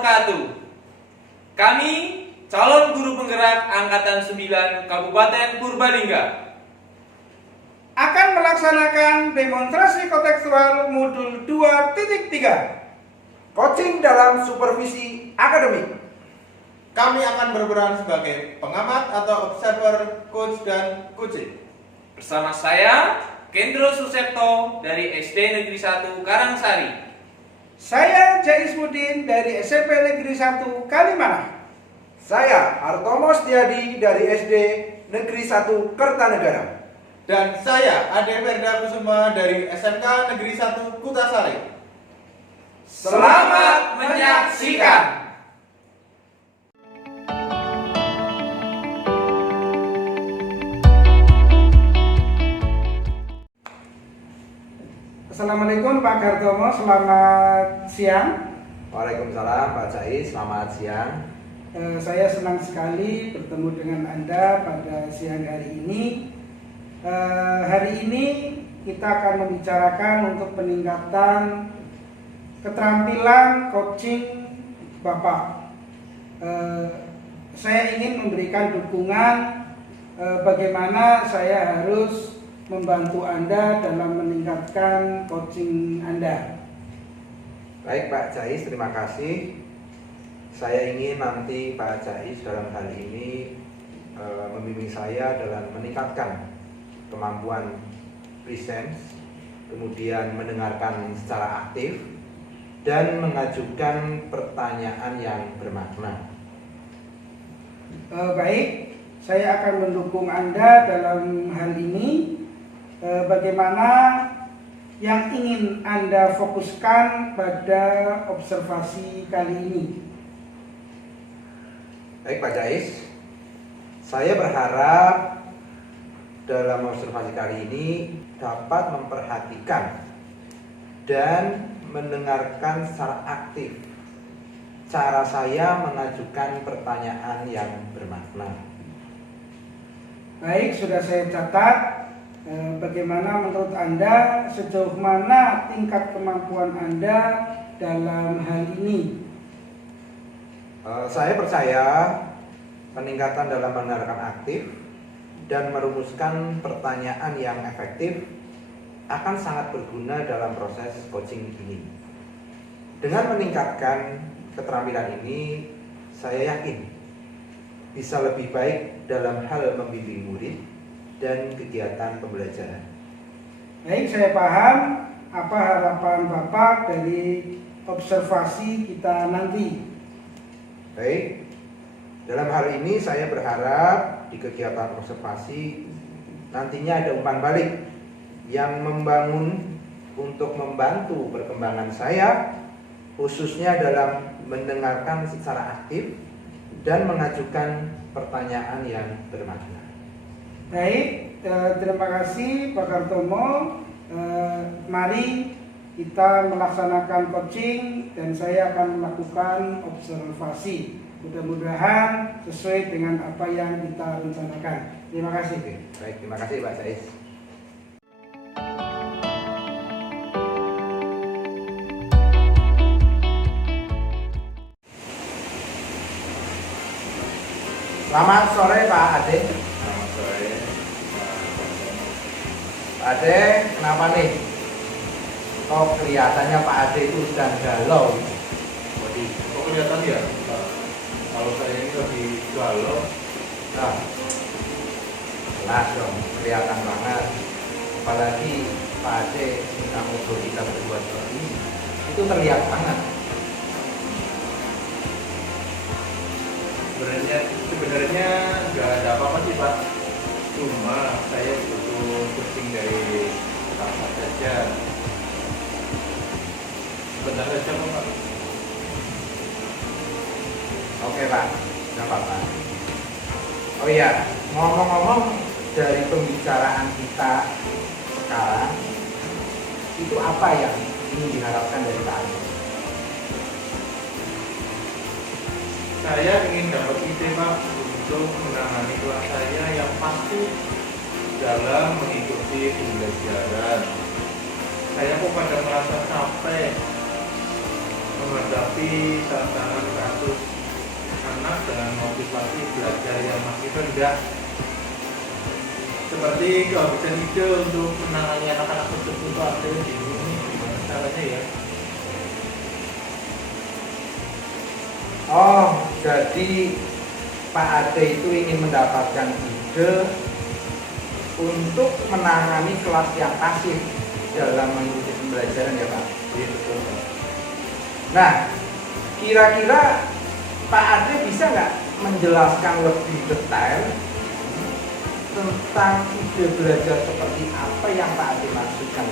wabarakatuh. Kami calon guru penggerak Angkatan 9 Kabupaten Purbalingga akan melaksanakan demonstrasi kontekstual modul 2.3 coaching dalam supervisi akademik. Kami akan berperan sebagai pengamat atau observer, coach, dan coaching. bersama saya Kendro Susepto dari SD Negeri 1 Karangsari. Saya Jais Mudin dari SMP Negeri 1 Kalimanah. Saya Hartomo Setiadi dari SD Negeri 1 Kertanegara. Dan saya Ade Ferda Kusuma dari SMK Negeri 1 Kutasari. Selamat menyaksikan. Assalamualaikum Pak Hartomo, selamat siang. Waalaikumsalam Pak Jais, selamat siang. Saya senang sekali bertemu dengan Anda pada siang hari ini. Hari ini kita akan membicarakan untuk peningkatan keterampilan coaching Bapak. Saya ingin memberikan dukungan bagaimana saya harus membantu Anda dalam meningkatkan coaching Anda. Baik Pak Jais, terima kasih. Saya ingin nanti Pak Jais dalam hal ini membimbing saya dalam meningkatkan kemampuan presence, kemudian mendengarkan secara aktif, dan mengajukan pertanyaan yang bermakna. Baik, saya akan mendukung Anda dalam hal ini. Bagaimana yang ingin Anda fokuskan pada observasi kali ini? Baik Pak Jais, saya berharap dalam observasi kali ini dapat memperhatikan dan mendengarkan secara aktif cara saya mengajukan pertanyaan yang bermakna. Baik, sudah saya catat. Bagaimana menurut Anda, sejauh mana tingkat kemampuan Anda dalam hal ini? Saya percaya peningkatan dalam mendengarkan aktif dan merumuskan pertanyaan yang efektif akan sangat berguna dalam proses coaching ini. Dengan meningkatkan keterampilan ini, saya yakin bisa lebih baik dalam hal membimbing murid dan kegiatan pembelajaran. Baik, saya paham apa harapan Bapak dari observasi kita nanti. Baik, dalam hal ini saya berharap di kegiatan observasi nantinya ada umpan balik yang membangun untuk membantu perkembangan saya, khususnya dalam mendengarkan secara aktif dan mengajukan pertanyaan yang bermakna. Baik, terima kasih Pak Hartomo. Mari kita melaksanakan coaching dan saya akan melakukan observasi. Mudah-mudahan sesuai dengan apa yang kita rencanakan. Terima kasih. Baik, terima kasih Pak Jais. Selamat sore Pak Ade. Selamat sore. Pak Ade, kenapa nih? Kok kelihatannya Pak Ade itu sedang galau? Waduh, kok kelihatan ya? Kalau saya ini lagi galau. Nah, jelas dong, kelihatan banget. Apalagi Pak Ade minta ngobrol kita berdua seperti ini, itu terlihat banget. Sebenarnya nggak ada apa-apa sih Pak. Cuma saya butuh coaching dari Bapak saja. Sebentar saja kok Pak. Oke Pak, nggak apa-apa. Oh iya, ngomong-ngomong dari pembicaraan kita sekarang, itu apa yang ingin diharapkan dari Pak Ade? Saya ingin dapat ide Pak untuk menangani kelas saya yang pasti dalam mengikuti pembelajaran. Saya kok kadang merasa capek menghadapi tantangan motivasi belajar yang masih rendah. Seperti kehabisan ide untuk menangani anak-anak tersebut, Pak Ade, bingung nih gimana caranya ya? Oh, jadi Pak Ade itu ingin mendapatkan ide untuk menangani kelas yang pasif dalam mengikuti pembelajaran ya Pak? Iya betul, Pak. Nah, kira-kira Pak Ade bisa nggak menjelaskan lebih detail tentang ide belajar seperti apa yang Pak Ade maksudkan?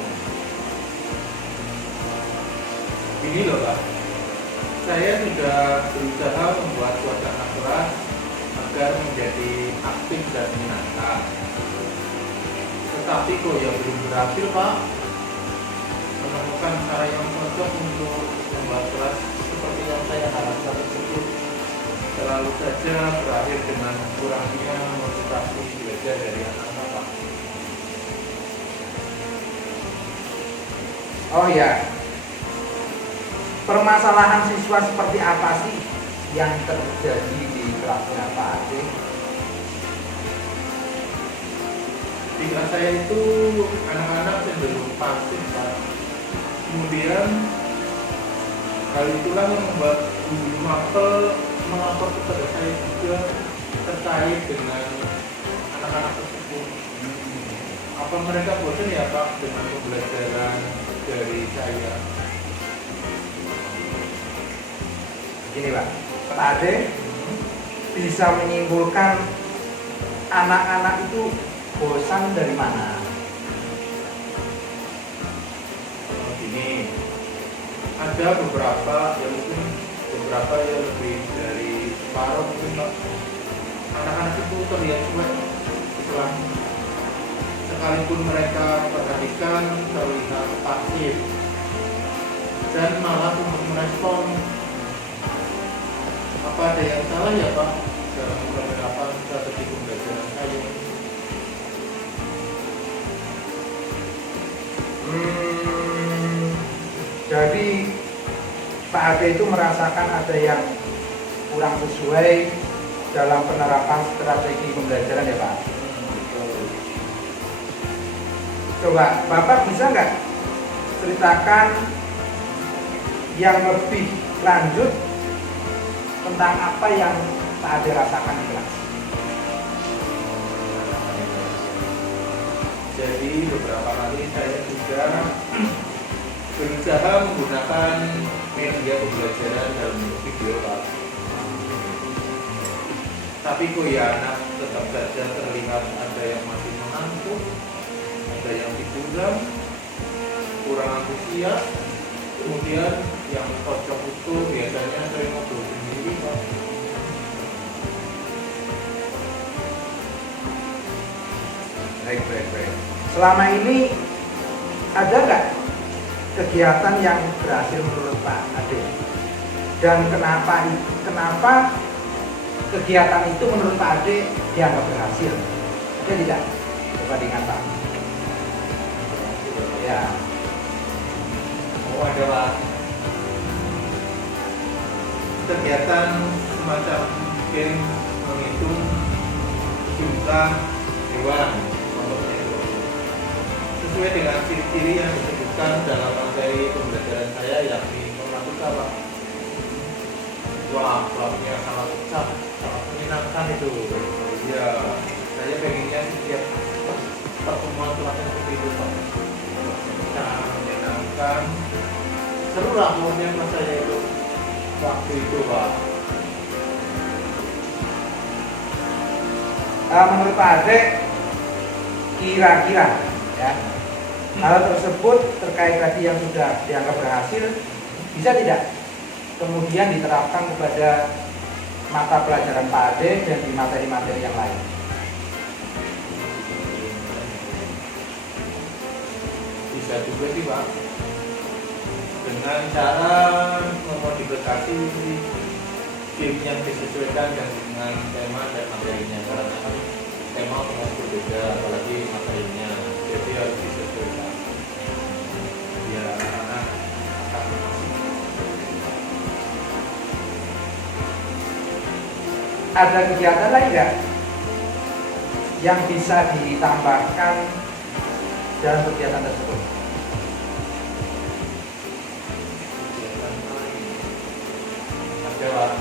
Ini loh Pak, saya sudah berusaha membuat suasana kelas agar menjadi aktif dan menyenangkan. Tetapi kok ya belum berhasil Pak menemukan cara yang cocok untuk membuat kelas seperti yang saya harapkan tersebut. Selalu saja berakhir dengan kurangnya motivasi belajar dari anak-anak Pak. Oh ya, permasalahan siswa seperti apa sih yang terjadi di kelasnya Pak Ade? Di kelas saya itu anak-anak cenderung pasif Pak. Kemudian hal itulah yang membuat guru mapel melapor kepada saya juga terkait dengan anak-anak tersebut. Apa mereka bosan ya Pak dengan pembelajaran dari saya? Gini Pak, Pak Ade bisa menyimpulkan anak-anak itu bosan dari mana? Gini, ada beberapa yang mungkin lebih dari separuh mungkin Pak. Anak-anak itu terlihat cuek setelah sekalipun mereka perhatikan terlihat pasif dan malah untuk merespon. Apa ada yang salah ya Pak dalam penerapan strategi pembelajaran saya? Jadi Pak Ade itu merasakan ada yang kurang sesuai dalam penerapan strategi pembelajaran ya Pak? Coba Bapak bisa nggak ceritakan yang lebih lanjut tentang apa yang Pak Ade rasakan di kelas? Jadi beberapa kali saya juga berusaha menggunakan media pembelajaran dalam bentuk video Pak. Tapi kok ya anak tetap saja terlihat ada yang masih mengantuk, ada yang tiduran, kurang antusias, kemudian yang pojok itu biasanya sering ngobrol sendiri Pak. Baik. Selama ini ada nggak kegiatan yang berhasil menurut Pak Ade? Dan kenapa kegiatan itu menurut Pak Ade dianggap berhasil? Ada tidak? Coba diingat Pak. Ya. Oh ada Pak. Kegiatan semacam mungkin menghitung jumlah hewan contohnya itu. Sesuai dengan ciri-ciri yang disebutkan dalam materi pembelajaran saya yakni informatika Pak. Wah, kelasnya sangat pecah, sangat menyenangkan itu. Ya, saya pengennya setiap pertemuan kelasnya seperti itu Pak. Sangat menyenangkan. Seru lah pokoknya kelas saya itu waktu itu Pak. Menurut Pak Ade, kira-kira ya, hal tersebut terkait tadi yang sudah dianggap berhasil, bisa tidak kemudian diterapkan kepada mata pelajaran Pak Ade dan di materi-materi yang lain? Bisa juga sih Pak, dengan cara memodifikasi game yang disesuaikan dengan tema dan materinya, karena kan tema harus berbeda apalagi materinya, jadi harus disesuaikan biar anak-anak akan masuk. ada kegiatan lain nggak yang bisa ditambahkan dalam kegiatan tersebut? Ada Pak.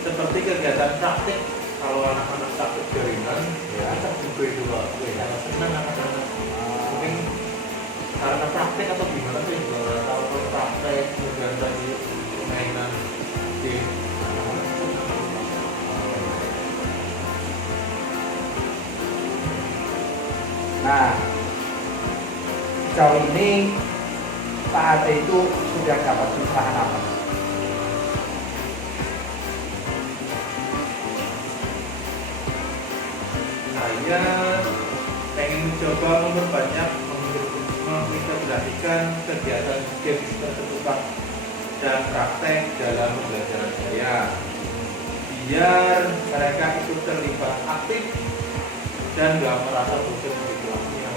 Seperti kegiatan praktik, kalau anak-anak praktik jaringan, Ya. kita juga itu Pak. Karena senang anak-anak. Mungkin karena praktek atau gimana sih juga nggak tahu. Kalau praktek kemudian tadi permainan game anak-anak senang. Nah, sejauh ini Pak Ade itu sudah dapat pencerahan apa? Saya pengen coba memperbanyak mengintegrasikan kegiatan game tertutup dan praktek dalam pembelajaran saya, biar mereka itu terlibat aktif dan gak merasa bosan di kelasnya.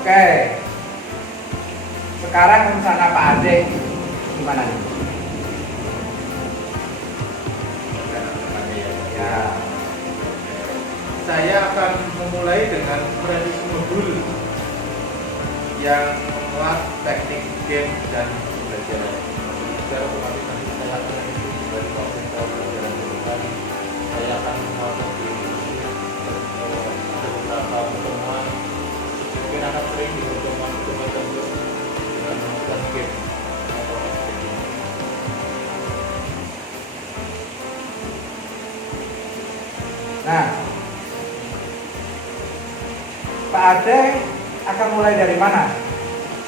Oke. Sekarang rencana Pak Ade gimana nih? Ya. Saya akan memulai dengan merevisi modul yang memuat teknik game dan pembelajaran. Secara otomatis nanti saya akan mengisi dari topik pembelajaran depan. Saya akan memuat modul ada beberapa pertemuan. Mungkin akan sering di pertemuan tertentu dengan menggunakan game atau teknik. Nah, Pak Ade akan mulai dari mana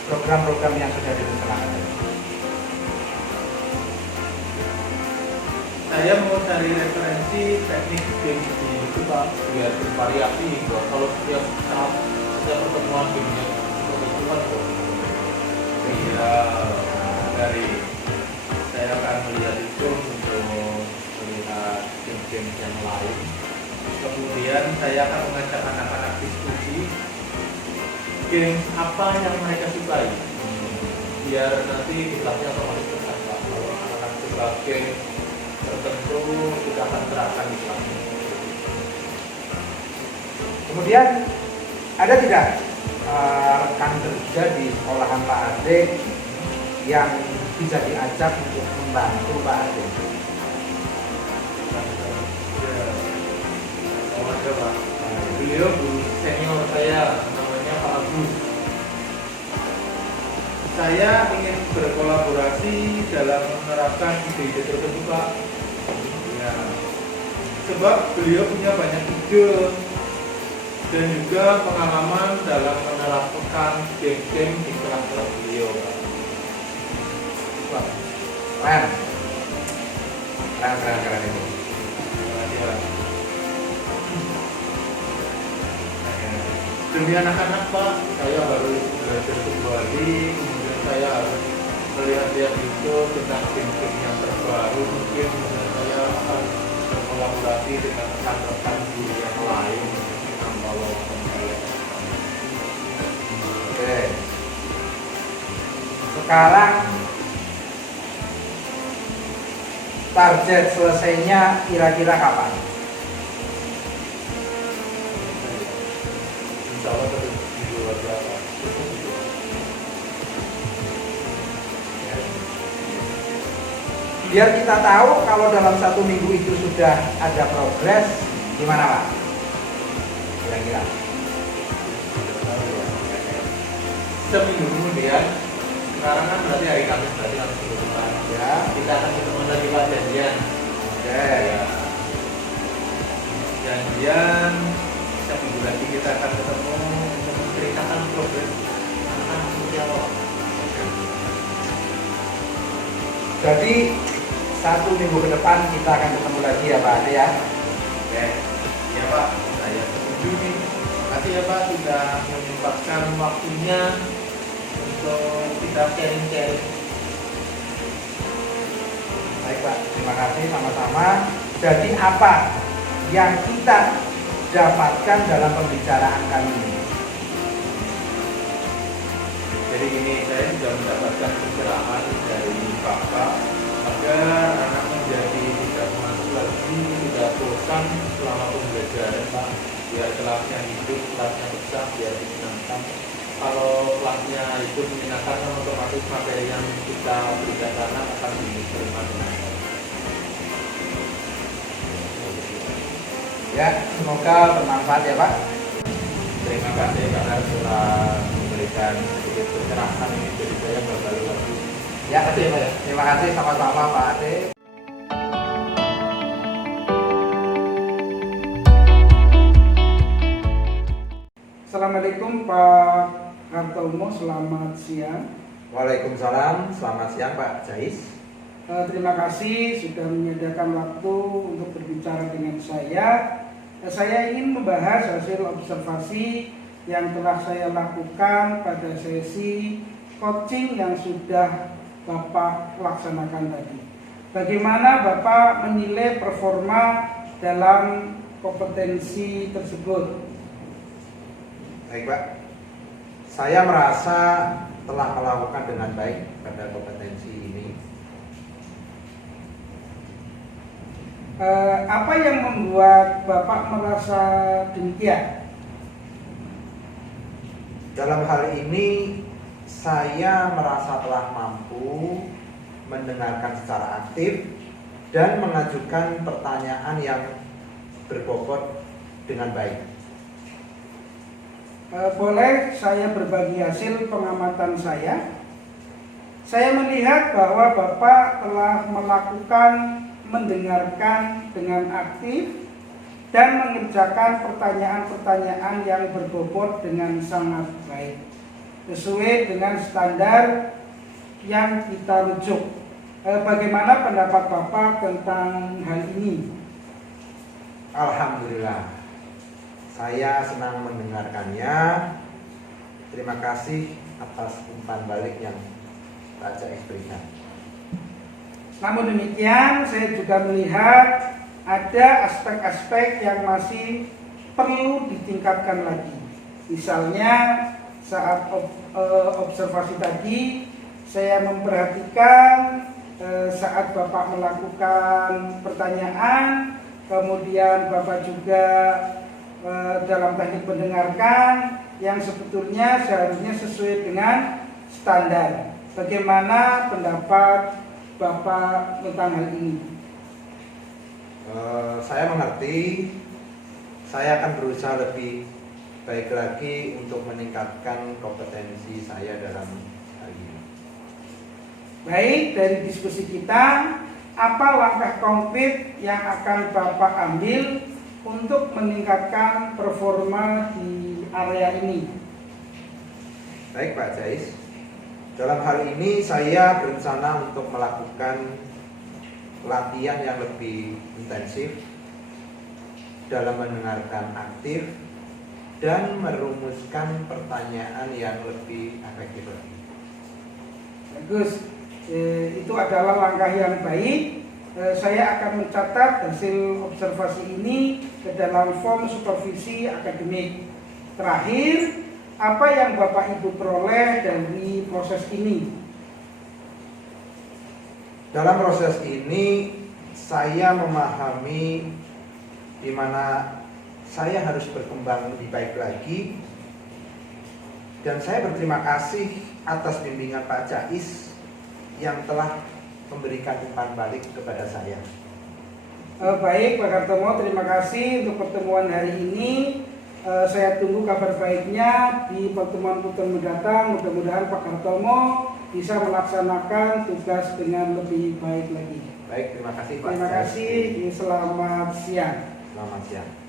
program-program yang sudah direncanakan? Saya mau cari referensi teknik game di YouTube Pak, biar bervariasi. Kalau setiap saat setiap pertemuan gamenya seperti itu kan kok. Iya, dari saya akan melihat itu untuk melihat game-game yang lain. Kemudian saya akan mengajak anak-anak diskusi game apa yang mereka sukai, biar nanti di kelasnya otomatis terasa. Kalau anak-anak suka game tertentu kita akan terapkan di kelasnya. Kemudian ada tidak rekan kerja di sekolahan Pak Ade yang bisa diajak untuk membantu Pak Ade? Oh ada Pak. Beliau guru senior saya, namanya Pak Agus. Saya ingin berkolaborasi dalam menerapkan ide-ide tertentu Pak. Ya. Sebab beliau punya banyak ide dan juga pengalaman dalam menerapkan game-game di kelas-kelas beliau Pak. Pak. Keren itu. Terima kasih Pak. Demi anak-anak Pak, saya harus belajar kembali, kemudian saya harus melihat-lihat YouTube tentang game-game yang terbaru. Mungkin saya akan berkolaborasi dengan rekan-rekan guru yang lain menambah wawasan saya. Oke. Sekarang target selesainya kira-kira kapan? Insya Allah di luar biasa. Biar kita tahu kalau dalam 1 minggu itu sudah ada progres, gimana Pak? Kira-kira. Seminggu kemudian, sekarang kan berarti hari Kamis, berarti Kamis depan. Ya. Kita akan ketemu lagi Pak janjian. Oke. Ya. Janjian seminggu lagi kita akan ketemu untuk menceritakan progres anak-anak seperti apa. Jadi 1 minggu ke depan kita akan ketemu lagi ya Pak Ade ya. Oke, ya Pak, saya setuju nih. Makasih ya Pak sudah menyempatkan waktunya untuk kita sharing-sharing. Baik Pak, terima kasih sama-sama. Jadi apa yang kita dapatkan dalam pembicaraan kali ini? Jadi ini saya sudah mendapatkan pencerahan dari ikut menyenangkan otomatis materi yang kita berikan sana akan diterima dengan baik. Ya, semoga bermanfaat ya Pak. Terima kasih karena telah memberikan sedikit pencerahan ini, jadi saya baru lagi. Ya, terima kasih sama-sama Pak Ade. Assalamualaikum Pak Hartomo, selamat siang. Waalaikumsalam, selamat siang Pak Jais. Terima kasih sudah menyediakan waktu untuk berbicara dengan saya. Saya ingin membahas hasil observasi yang telah saya lakukan pada sesi coaching yang sudah Bapak laksanakan tadi. Bagaimana Bapak menilai performa dalam kompetensi tersebut? Baik Pak, saya merasa telah melakukan dengan baik pada kompetensi ini. Apa yang membuat Bapak merasa demikian? Dalam hal ini saya merasa telah mampu mendengarkan secara aktif dan mengajukan pertanyaan yang berbobot dengan baik. Boleh saya berbagi hasil pengamatan saya? Saya melihat bahwa Bapak telah melakukan mendengarkan dengan aktif dan mengerjakan pertanyaan-pertanyaan yang berbobot dengan sangat baik, sesuai dengan standar yang kita rujuk. Bagaimana pendapat Bapak tentang hal ini? Alhamdulillah, saya senang mendengarkannya. Terima kasih atas umpan balik yang Pak Jais berikan. Namun demikian, saya juga melihat ada aspek-aspek yang masih perlu ditingkatkan lagi. Misalnya saat observasi tadi, saya memperhatikan saat Bapak melakukan pertanyaan, kemudian Bapak juga dalam teknik mendengarkan yang sebetulnya seharusnya sesuai dengan standar. Bagaimana pendapat Bapak tentang hal ini? Saya mengerti. Saya akan berusaha lebih baik lagi untuk meningkatkan kompetensi saya dalam hal ini. Baik, dari diskusi kita, apa langkah konkret yang akan Bapak ambil untuk meningkatkan performa di area ini? Baik Pak Jais, dalam hal ini saya berencana untuk melakukan latihan yang lebih intensif dalam mendengarkan aktif dan merumuskan pertanyaan yang lebih efektif lagi. Bagus, itu adalah langkah yang baik. Saya akan mencatat hasil observasi ini ke dalam form supervisi akademik. Terakhir, apa yang Bapak Ibu peroleh dari proses ini? Dalam proses ini saya memahami di mana saya harus berkembang lebih baik lagi, dan saya berterima kasih atas bimbingan Pak Jais yang telah memberikan umpan balik kepada saya. Baik Pak Hartomo, terima kasih untuk pertemuan hari ini. Saya tunggu kabar baiknya di pertemuan-pertemuan mendatang. Mudah-mudahan Pak Hartomo bisa melaksanakan tugas dengan lebih baik lagi. Baik, terima kasih Pak. Terima kasih. Selamat siang. Selamat siang.